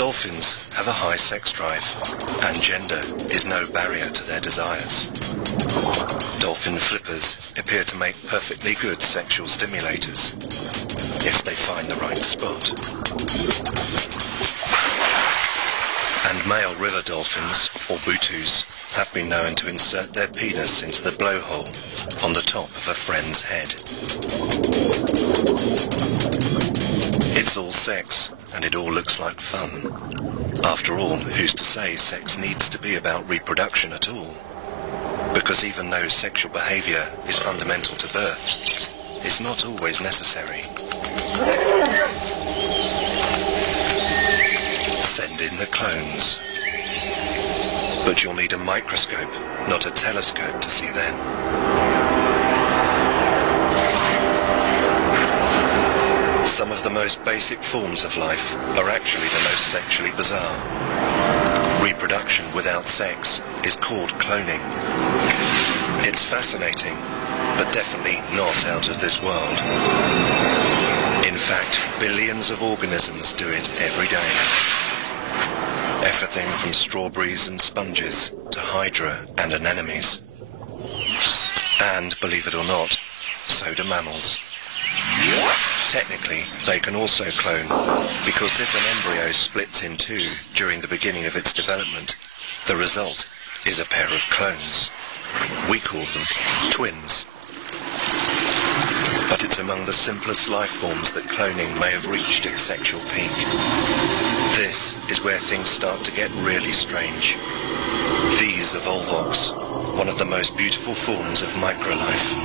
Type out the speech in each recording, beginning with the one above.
Dolphins have a high sex drive, and gender is no barrier to their desires. Dolphin flippers appear to make perfectly good sexual stimulators, if they find the right spot. And male river dolphins, or butus, have been known to insert their penis into the blowhole on the top of a friend's head. It's all sex, and it all looks like fun. After all, who's to say sex needs to be about reproduction at all? Because even though sexual behavior is fundamental to birth, it's not always necessary. Send in the clones. But you'll need a microscope, not a telescope, to see them. Some of the most basic forms of life are actually the most sexually bizarre. Reproduction without sex is called cloning. It's fascinating, but definitely not out of this world. In fact, billions of organisms do it every day. Everything from strawberries and sponges to hydra and anemones. And, believe it or not, so do mammals. Technically, they can also clone, because if an embryo splits in two during the beginning of its development, the result is a pair of clones. We call them twins. But it's among the simplest life forms that cloning may have reached its sexual peak. This is where things start to get really strange. These are volvox, one of the most beautiful forms of microlife.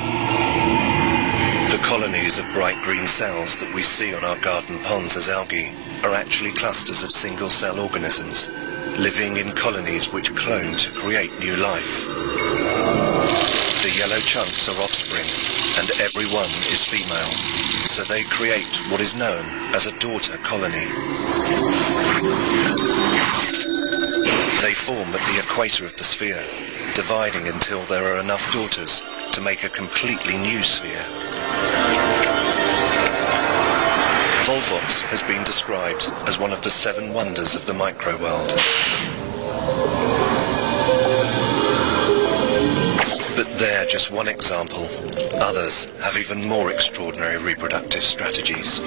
The colonies of bright green cells that we see on our garden ponds as algae are actually clusters of single-cell organisms, living in colonies which clone to create new life. The yellow chunks are offspring, and every one is female, so they create what is known as a daughter colony. They form at the equator of the sphere, dividing until there are enough daughters to make a completely new sphere. Volvox has been described as one of the 7 wonders of the microworld. But they're just one example. Others have even more extraordinary reproductive strategies.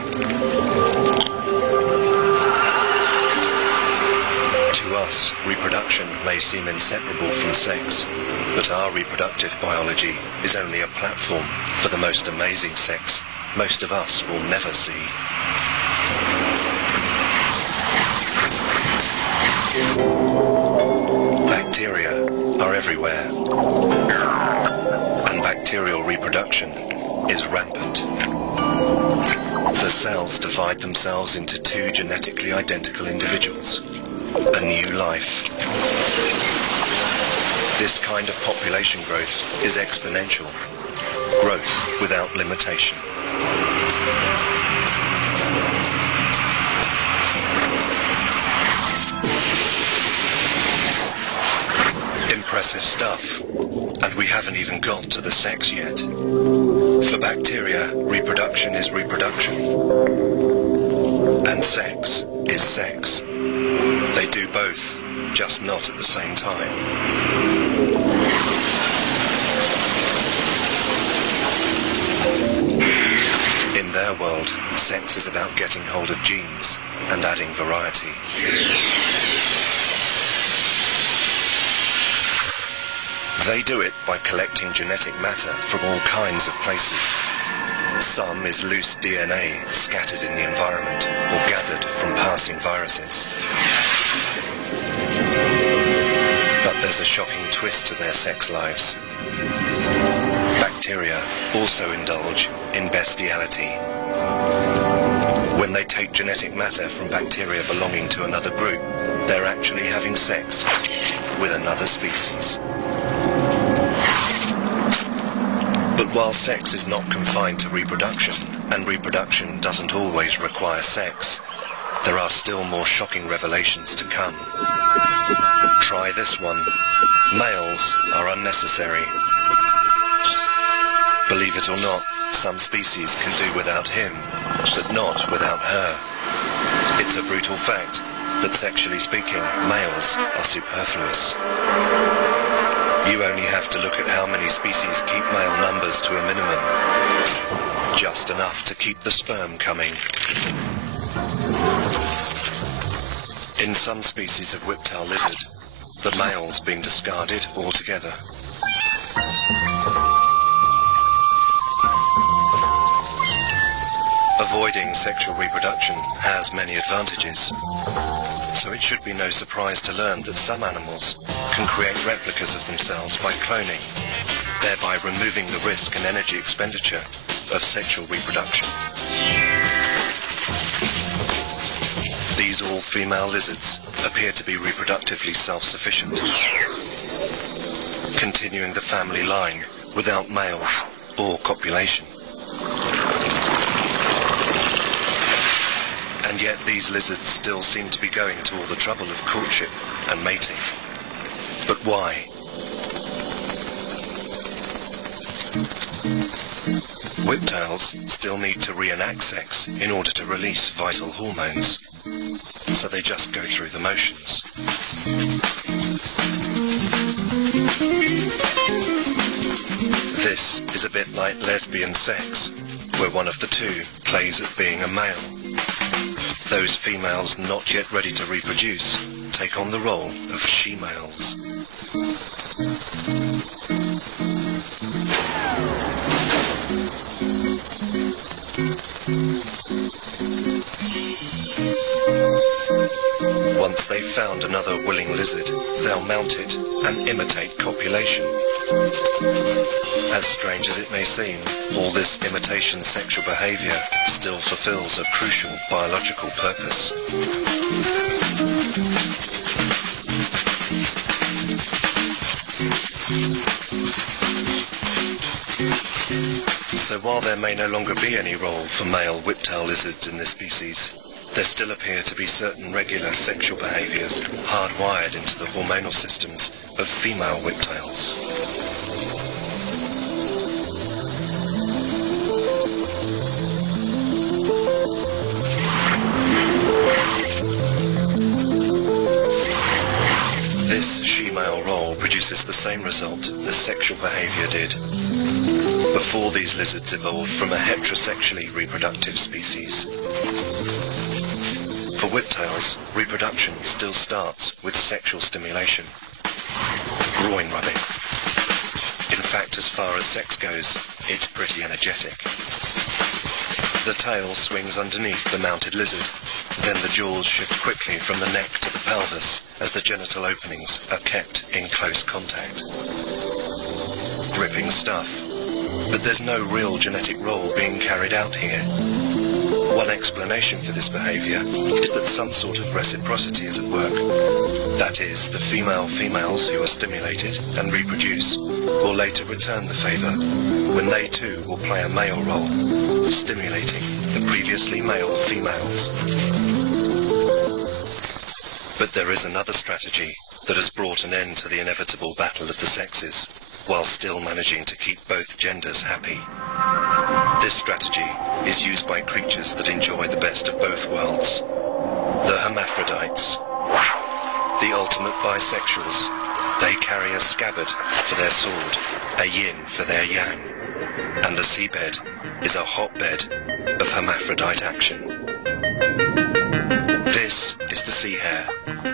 To us, reproduction may seem inseparable from sex, but our reproductive biology is only a platform for the most amazing sex most of us will never see. Bacteria are everywhere, and bacterial reproduction is rampant. The cells divide themselves into 2 genetically identical individuals, a new life. This kind of population growth is exponential, growth without limitation. Impressive stuff, and we haven't even got to the sex yet. For bacteria, reproduction is reproduction, and sex is sex. They do both, just not at the same time. In their world, sex is about getting hold of genes and adding variety. They do it by collecting genetic matter from all kinds of places. Some is loose DNA scattered in the environment or gathered from passing viruses. But there's a shocking twist to their sex lives. Bacteria also indulge in bestiality. When they take genetic matter from bacteria belonging to another group, they're actually having sex with another species. But while sex is not confined to reproduction, and reproduction doesn't always require sex, there are still more shocking revelations to come. Try this one. Males are unnecessary. Believe it or not, some species can do without him, but not without her. It's a brutal fact, but sexually speaking, males are superfluous. You only have to look at how many species keep male numbers to a minimum. Just enough to keep the sperm coming. In some species of whiptail lizard, the male's been discarded altogether. Avoiding sexual reproduction has many advantages, so it should be no surprise to learn that some animals can create replicas of themselves by cloning, thereby removing the risk and energy expenditure of sexual reproduction. These all-female lizards appear to be reproductively self-sufficient, continuing the family line without males or copulation. And yet these lizards still seem to be going to all the trouble of courtship and mating. But why? Whiptails still need to reenact sex in order to release vital hormones, so they just go through the motions. This is a bit like lesbian sex, where one of the two plays at being a male. Those females not yet ready to reproduce take on the role of she-males. Once they've found another willing lizard, they'll mount it and imitate copulation. As strange as it may seem, all this imitation sexual behavior still fulfills a crucial biological purpose. So while there may no longer be any role for male whiptail lizards in this species, there still appear to be certain regular sexual behaviors hardwired into the hormonal systems of female whiptails. This she-male role produces the same result as sexual behavior did before these lizards evolved from a heterosexually reproductive species. For whiptails, reproduction still starts with sexual stimulation, groin rubbing. In fact, as far as sex goes, it's pretty energetic. The tail swings underneath the mounted lizard, then the jaws shift quickly from the neck to the pelvis as the genital openings are kept in close contact. Gripping stuff, but there's no real genetic role being carried out here. One explanation for this behavior is that some sort of reciprocity is at work. That is, the females who are stimulated and reproduce will later return the favour when they too will play a male role, stimulating the previously male females. But there is another strategy that has brought an end to the inevitable battle of the sexes, while still managing to keep both genders happy. This strategy is used by creatures that enjoy the best of both worlds. The hermaphrodites, the ultimate bisexuals. They carry a scabbard for their sword, a yin for their yang, and the seabed is a hotbed of hermaphrodite action. This is the sea hare.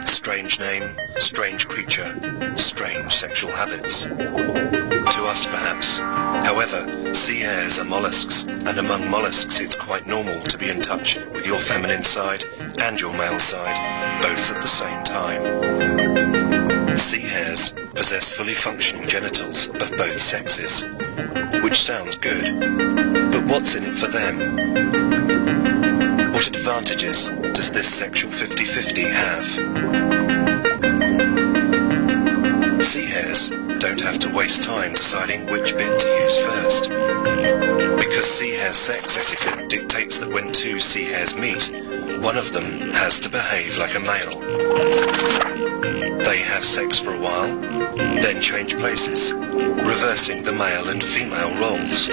Strange name, strange creature, strange sexual habits. To us, perhaps. However, sea hares are mollusks, and among mollusks it's quite normal to be in touch with your feminine side and your male side, both at the same time. Sea hares possess fully functioning genitals of both sexes, which sounds good, but what's in it for them? What advantages does this sexual 50-50 have? Sea hares don't have to waste time deciding which bit to use first. Because sea hare sex etiquette dictates that when two sea hares meet, one of them has to behave like a male. They have sex for a while, then change places, reversing the male and female roles.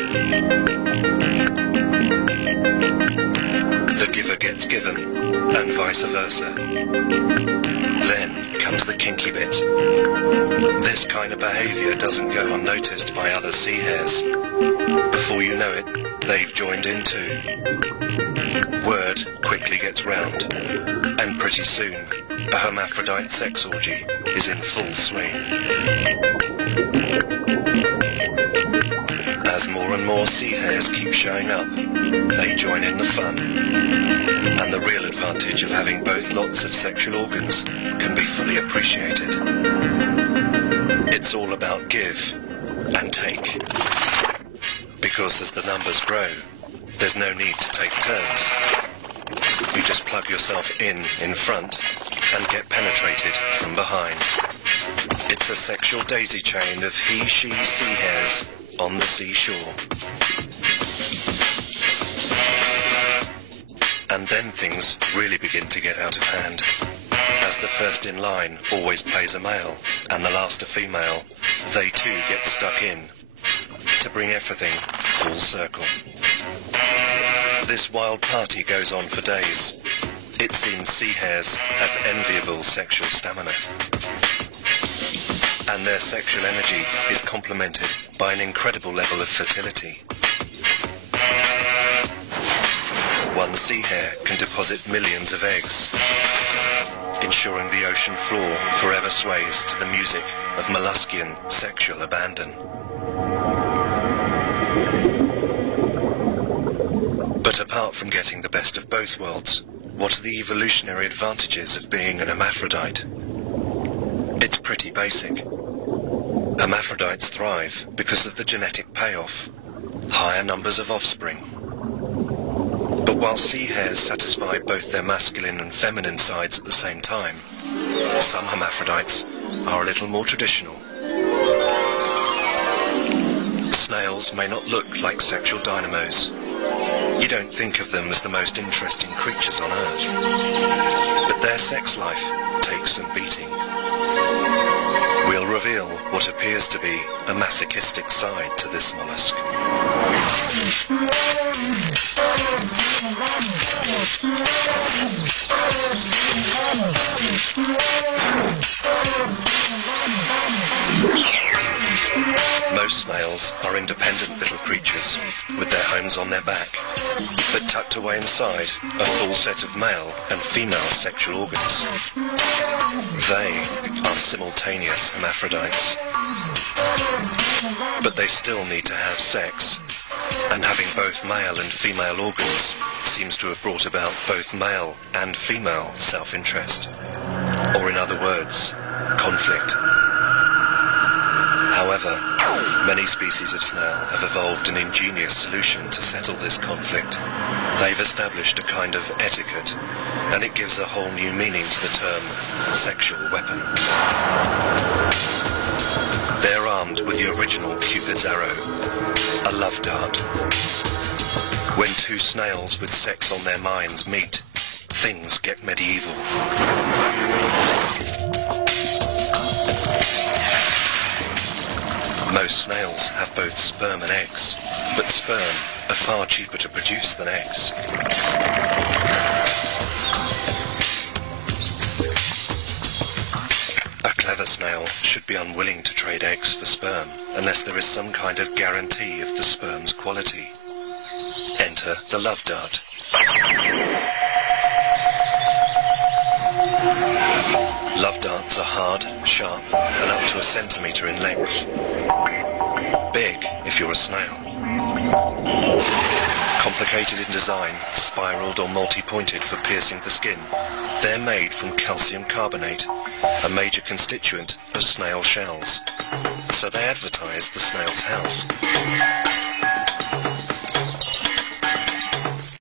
the giver gets given, and vice versa. Then comes the kinky bit. This kind of behaviour doesn't go unnoticed by other sea hares. Before you know it, they've joined in too. Word quickly gets round, and pretty soon, a hermaphrodite sex orgy is in full swing. As more and more sea hares keep showing up, they join in the fun. And the real advantage of having both lots of sexual organs can be fully appreciated. It's all about give and take. Because as the numbers grow, there's no need to take turns. You just plug yourself in front and get penetrated from behind. It's a sexual daisy chain of he-she sea hares on the seashore. And then things really begin to get out of hand. As the first in line always plays a male and the last a female, they too get stuck in to bring everything full circle. This wild party goes on for days. It seems sea hares have enviable sexual stamina. And their sexual energy is complemented by an incredible level of fertility. One sea hare can deposit millions of eggs, ensuring the ocean floor forever sways to the music of molluscian sexual abandon. But apart from getting the best of both worlds, what are the evolutionary advantages of being an hermaphrodite? It's pretty basic. Hermaphrodites thrive because of the genetic payoff, higher numbers of offspring. But while sea hares satisfy both their masculine and feminine sides at the same time, some hermaphrodites are a little more traditional. Snails may not look like sexual dynamos. You don't think of them as the most interesting creatures on Earth. But their sex life takes some beating. We'll reveal what appears to be a masochistic side to this mollusk. Most snails are independent little creatures with their homes on their back, but tucked away inside a full set of male and female sexual organs. They are simultaneous hermaphrodites. But they still need to have sex, and having both male and female organs seems to have brought about both male and female self-interest, or in other words, conflict. However, many species of snail have evolved an ingenious solution to settle this conflict. They've established a kind of etiquette, and it gives a whole new meaning to the term sexual weapon. They're armed with the original Cupid's arrow, a love dart. When two snails with sex on their minds meet, things get medieval. Most snails have both sperm and eggs, but sperm are far cheaper to produce than eggs. A clever snail should be unwilling to trade eggs for sperm unless there is some kind of guarantee of the sperm's quality. Enter the love dart. Love darts are hard, sharp, and up to a centimetre in length. Big if you're a snail. Complicated in design, spiraled or multi-pointed for piercing the skin, they're made from calcium carbonate, a major constituent of snail shells. So they advertise the snail's health.